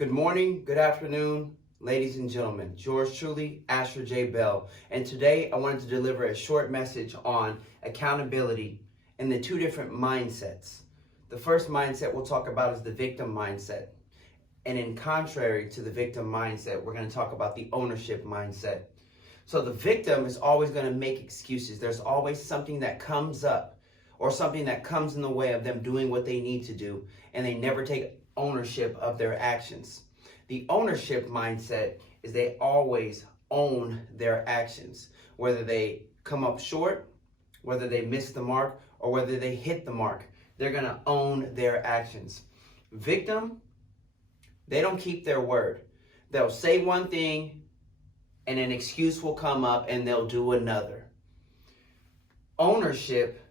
Good morning, good afternoon, ladies and gentlemen. Yours truly, Asher J. Bell. And today I wanted to deliver a short message on accountability and the two different mindsets. The first mindset we'll talk about is the victim mindset. And in contrary to the victim mindset, we're going to talk about the ownership mindset. So the victim is always going to make excuses. There's always something that comes up or something that comes in the way of them doing what they need to do, and they never take ownership of their actions. The ownership mindset is they always own their actions, whether they come up short, whether they miss the mark, or whether they hit the mark. They're going to own their actions. Victim, they don't keep their word. They'll say one thing and an excuse will come up and they'll do another. Ownership,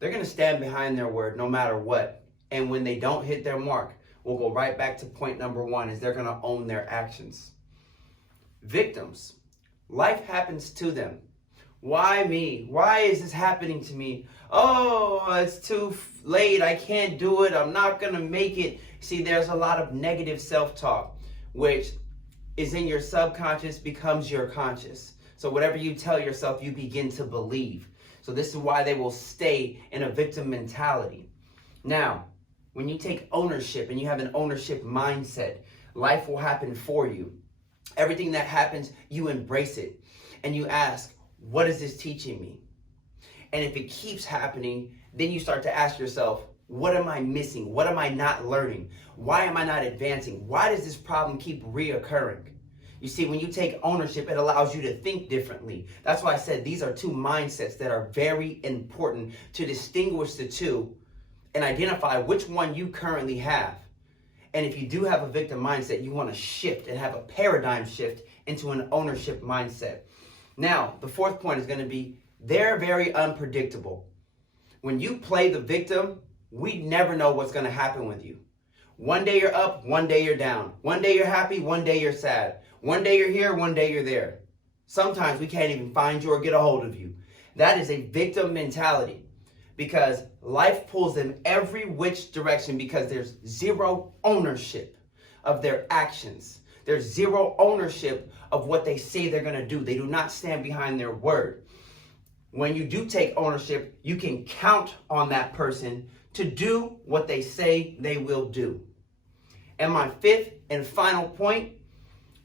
they're going to stand behind their word no matter what. And when they don't hit their mark, we'll go right back to point number one, is they're going to own their actions. Victims, life happens to them. Why me? Why is this happening to me? Oh, it's too late. I can't do it. I'm not going to make it. See, there's a lot of negative self-talk, which is in your subconscious, becomes your conscious. So whatever you tell yourself, you begin to believe. So this is why they will stay in a victim mentality. Now, when you take ownership and you have an ownership mindset, life will happen for you. Everything that happens, you embrace it. And you ask, what is this teaching me? And if it keeps happening, then you start to ask yourself, what am I missing? What am I not learning? Why am I not advancing? Why does this problem keep reoccurring? You see, when you take ownership, it allows you to think differently. That's why I said these are two mindsets that are very important to distinguish the two and identify which one you currently have. And if you do have a victim mindset, you want to shift and have a paradigm shift into an ownership mindset. Now, the fourth point is going to be they're very unpredictable. When you play the victim, we never know what's going to happen with you. One day you're up, one day you're down. One day you're happy, one day you're sad. One day you're here, one day you're there. Sometimes we can't even find you or get a hold of you. That is a victim mentality, because life pulls them every which direction because there's zero ownership of their actions. There's zero ownership of what they say they're going to do. They do not stand behind their word. When you do take ownership, you can count on that person to do what they say they will do. And my fifth and final point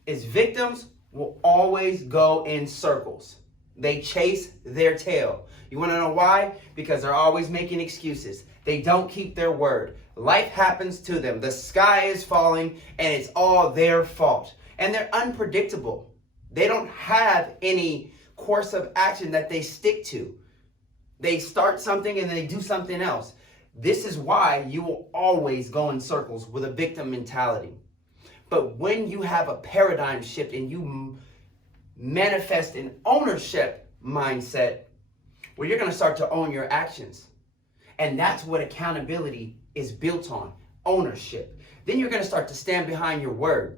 is victims will always go in circles. They chase their tail. You want to know why? Because they're always making excuses. They don't keep their word. Life happens to them. The sky is falling and it's all their fault. And they're unpredictable. They don't have any course of action that they stick to. They start something and then they do something else. This is why you will always go in circles with a victim mentality. But when you have a paradigm shift and you manifest an ownership mindset, where you're going to start to own your actions. And that's what accountability is built on, ownership. Then you're going to start to stand behind your word.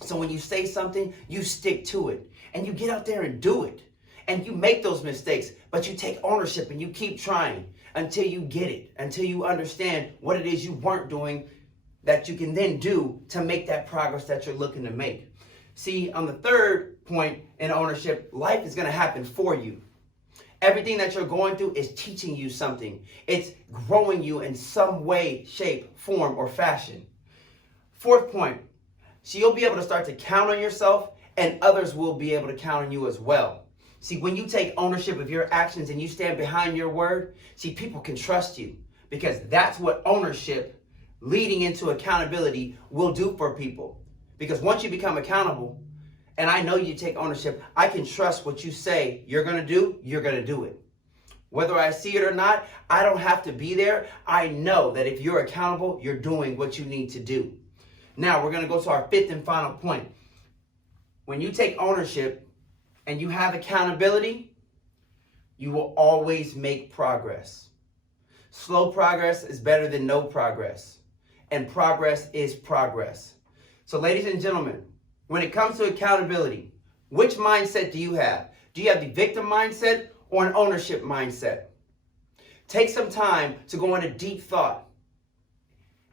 So when you say something, you stick to it. And you get out there and do it. And you make those mistakes, but you take ownership and you keep trying until you get it, until you understand what it is you weren't doing that you can then do to make that progress that you're looking to make. See, on the third point in ownership, life is going to happen for you. Everything that you're going through is teaching you something. It's growing you in some way, shape, form, or fashion. Fourth point, so you'll be able to start to count on yourself and others will be able to count on you as well. See, when you take ownership of your actions and you stand behind your word, see, people can trust you because that's what ownership leading into accountability will do for people. Because once you become accountable, and I know you take ownership, I can trust what you say you're going to do, you're going to do it. Whether I see it or not, I don't have to be there. I know that if you're accountable, you're doing what you need to do. Now, we're going to go to our fifth and final point. When you take ownership and you have accountability, you will always make progress. Slow progress is better than no progress. And progress is progress. So, ladies and gentlemen, when it comes to accountability, which mindset do you have? Do you have the victim mindset or an ownership mindset? Take some time to go into deep thought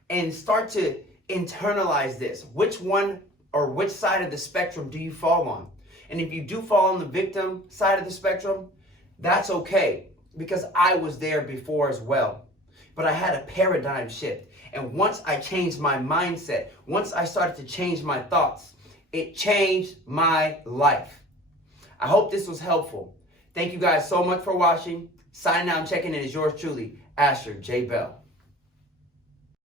and start to internalize this. Which one or which side of the spectrum do you fall on? And if you do fall on the victim side of the spectrum, that's okay, because I was there before as well. But I had a paradigm shift. And once I changed my mindset, once I started to change my thoughts, it changed my life. I hope this was helpful. Thank you guys so much for watching. Signing out and checking in is yours truly, Asher J. Bell.